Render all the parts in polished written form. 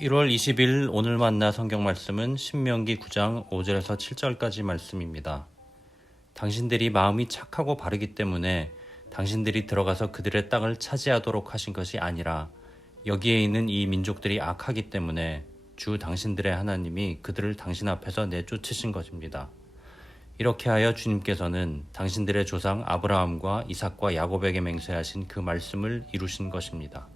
1월 20일 오늘 만나 성경 말씀은 신명기 9장 5절에서 7절까지 말씀입니다. 당신들이 마음이 착하고 바르기 때문에 당신들이 들어가서 그들의 땅을 차지하도록 하신 것이 아니라 여기에 있는 이 민족들이 악하기 때문에 주 당신들의 하나님이 그들을 당신 앞에서 내쫓으신 것입니다. 이렇게 하여 주님께서는 당신들의 조상 아브라함과 이삭과 야곱에게 맹세하신 그 말씀을 이루신 것입니다.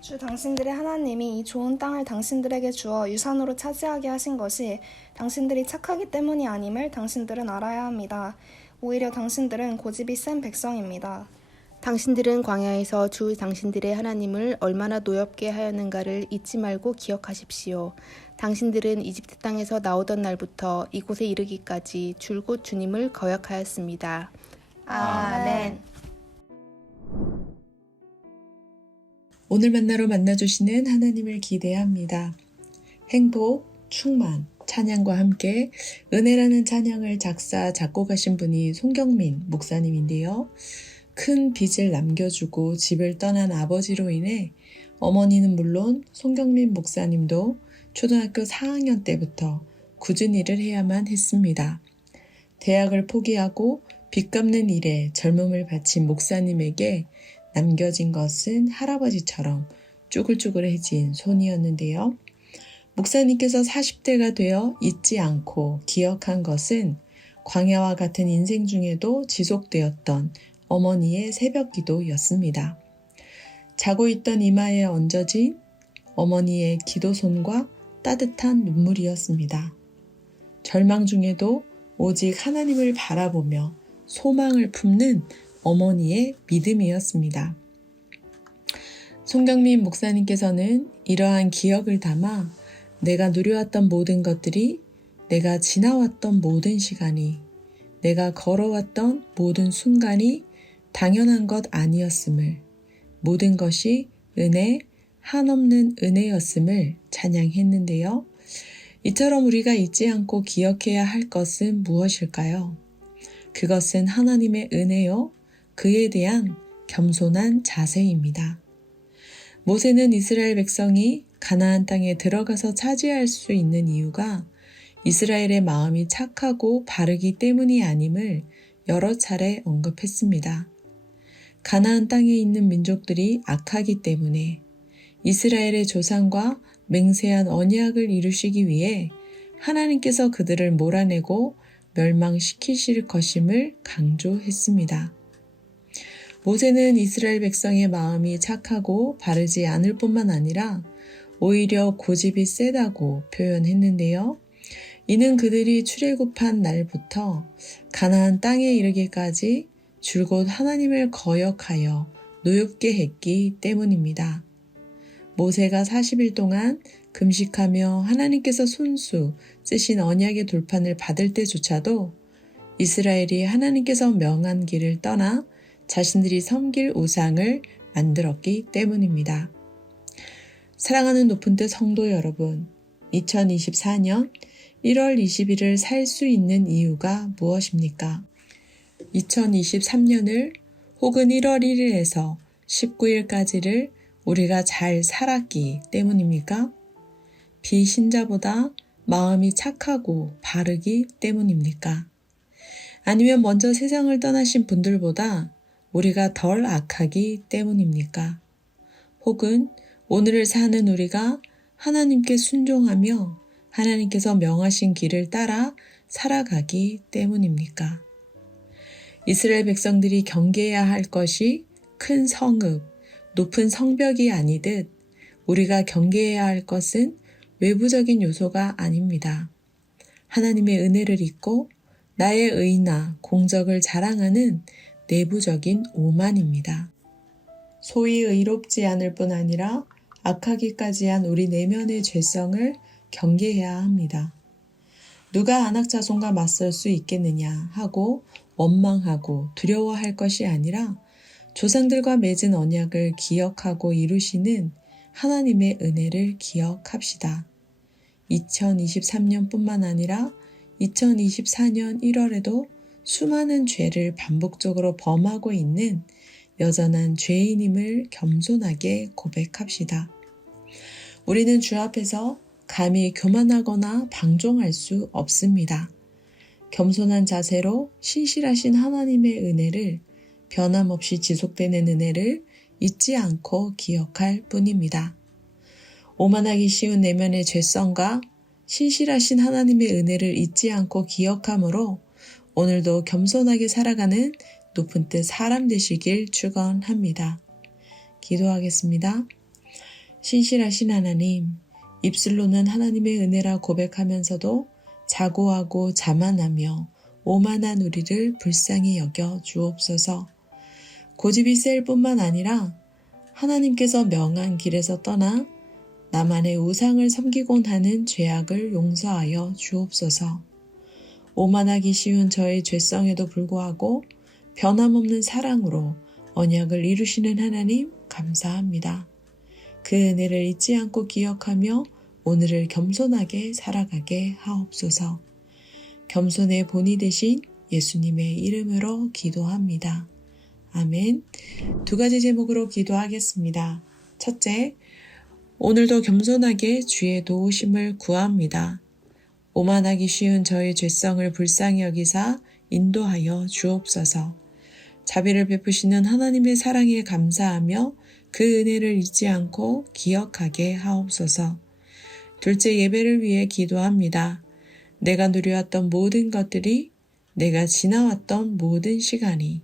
주 당신들의 하나님이 이 좋은 땅을 당신들에게 주어 유산으로 차지하게 하신 것이 당신들이 착하기 때문이 아님을 당신들은 알아야 합니다. 오히려 당신들은 고집이 센 백성입니다. 당신들은 광야에서 주 당신들의 하나님을 얼마나 노엽게 하였는가를 잊지 말고 기억하십시오. 당신들은 이집트 땅에서 나오던 날부터 이곳에 이르기까지 줄곧 주님을 거역하였습니다. 아멘. 오늘 만나러 만나주시는 하나님을 기대합니다. 행복, 충만, 찬양과 함께 은혜라는 찬양을 작사, 작곡하신 분이 송경민 목사님인데요. 큰 빚을 남겨주고 집을 떠난 아버지로 인해 어머니는 물론 송경민 목사님도 초등학교 4학년 때부터 굳은 일을 해야만 했습니다. 대학을 포기하고 빚 갚는 일에 젊음을 바친 목사님에게 남겨진 것은 할아버지처럼 쭈글쭈글해진 손이었는데요. 목사님께서 40대가 되어 잊지 않고 기억한 것은 광야와 같은 인생 중에도 지속되었던 어머니의 새벽 기도였습니다. 자고 있던 이마에 얹어진 어머니의 기도손과 따뜻한 눈물이었습니다. 절망 중에도 오직 하나님을 바라보며 소망을 품는 어머니의 믿음이었습니다. 송경민 목사님께서는 이러한 기억을 담아 내가 누려왔던 모든 것들이, 내가 지나왔던 모든 시간이, 내가 걸어왔던 모든 순간이 당연한 것 아니었음을, 모든 것이 은혜, 한없는 은혜였음을 찬양했는데요. 이처럼 우리가 잊지 않고 기억해야 할 것은 무엇일까요? 그것은 하나님의 은혜요, 그에 대한 겸손한 자세입니다. 모세는 이스라엘 백성이 가나안 땅에 들어가서 차지할 수 있는 이유가 이스라엘의 마음이 착하고 바르기 때문이 아님을 여러 차례 언급했습니다. 가나안 땅에 있는 민족들이 악하기 때문에 이스라엘의 조상과 맹세한 언약을 이루시기 위해 하나님께서 그들을 몰아내고 멸망시키실 것임을 강조했습니다. 모세는 이스라엘 백성의 마음이 착하고 바르지 않을 뿐만 아니라 오히려 고집이 세다고 표현했는데요. 이는 그들이 출애굽한 날부터 가나안 땅에 이르기까지 줄곧 하나님을 거역하여 노엽게 했기 때문입니다. 모세가 40일 동안 금식하며 하나님께서 손수 쓰신 언약의 돌판을 받을 때조차도 이스라엘이 하나님께서 명한 길을 떠나 자신들이 섬길 우상을 만들었기 때문입니다. 사랑하는 높은 뜻 성도 여러분, 2024년 1월 20일을 살 수 있는 이유가 무엇입니까? 2023년을 혹은 1월 1일에서 19일까지를 우리가 잘 살았기 때문입니까? 비신자보다 마음이 착하고 바르기 때문입니까? 아니면 먼저 세상을 떠나신 분들보다 우리가 덜 악하기 때문입니까? 혹은 오늘을 사는 우리가 하나님께 순종하며 하나님께서 명하신 길을 따라 살아가기 때문입니까? 이스라엘 백성들이 경계해야 할 것이 큰 성읍, 높은 성벽이 아니듯 우리가 경계해야 할 것은 외부적인 요소가 아닙니다. 하나님의 은혜를 잊고 나의 의나 공적을 자랑하는 내부적인 오만입니다. 소위 의롭지 않을 뿐 아니라 악하기까지 한 우리 내면의 죄성을 경계해야 합니다. 누가 안악자손과 맞설 수 있겠느냐 하고 원망하고 두려워할 것이 아니라 조상들과 맺은 언약을 기억하고 이루시는 하나님의 은혜를 기억합시다. 2023년뿐만 아니라 2024년 1월에도 수많은 죄를 반복적으로 범하고 있는 여전한 죄인임을 겸손하게 고백합시다. 우리는 주 앞에서 감히 교만하거나 방종할 수 없습니다. 겸손한 자세로 신실하신 하나님의 은혜를, 변함없이 지속되는 은혜를 잊지 않고 기억할 뿐입니다. 오만하기 쉬운 내면의 죄성과 신실하신 하나님의 은혜를 잊지 않고 기억함으로 오늘도 겸손하게 살아가는 높은 뜻 사람 되시길 축원합니다. 기도하겠습니다. 신실하신 하나님, 입술로는 하나님의 은혜라 고백하면서도 자고하고 자만하며 오만한 우리를 불쌍히 여겨 주옵소서. 고집이 셀 뿐만 아니라 하나님께서 명한 길에서 떠나 나만의 우상을 섬기곤 하는 죄악을 용서하여 주옵소서. 오만하기 쉬운 저의 죄성에도 불구하고 변함없는 사랑으로 언약을 이루시는 하나님 감사합니다. 그 은혜를 잊지 않고 기억하며 오늘을 겸손하게 살아가게 하옵소서. 겸손의 본이 되신 예수님의 이름으로 기도합니다. 아멘. 2가지 제목으로 기도하겠습니다. 첫째, 오늘도 겸손하게 주의 도우심을 구합니다. 오만하기 쉬운 저의 죄성을 불쌍히 여기사 인도하여 주옵소서. 자비를 베푸시는 하나님의 사랑에 감사하며 그 은혜를 잊지 않고 기억하게 하옵소서. 둘째, 예배를 위해 기도합니다. 내가 누려왔던 모든 것들이, 내가 지나왔던 모든 시간이,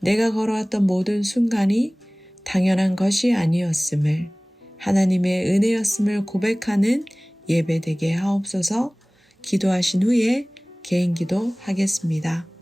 내가 걸어왔던 모든 순간이 당연한 것이 아니었음을, 하나님의 은혜였음을 고백하는 예배되게 하옵소서. 기도하신 후에 개인 기도 하겠습니다.